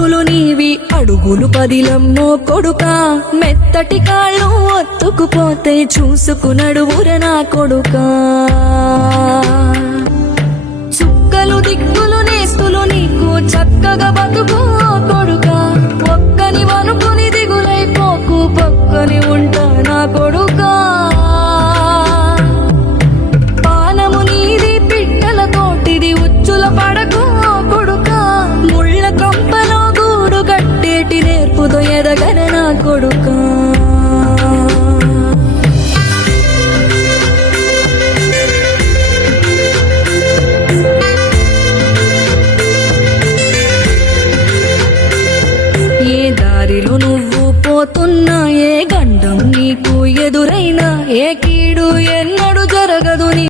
దారులు నీవి అడుగులు పదిలమ్మో కొడుకా మెత్తటి కాళ్ళు ఒత్తుకుపోతే చూసుకునడువుర నా కొడుకా చుక్కలు దిక్కులు నేస్తులు నీకు చక్కగా బతుకు కొడుకా ఒక్కని వనుకుని దిగులైపోకు పక్కని ఉంటా నా కొడుకా పానము నీది పిట్టల తోటిది ఉచ్చుల పడకు కొడుకా ముళ్ళ కంపలో గూడు కట్టేటి నేర్పుతో ఎదగన నా కొడుకా నువ్వు పోతున్నా ఏ గండం నీకు ఎదురైనా ఏ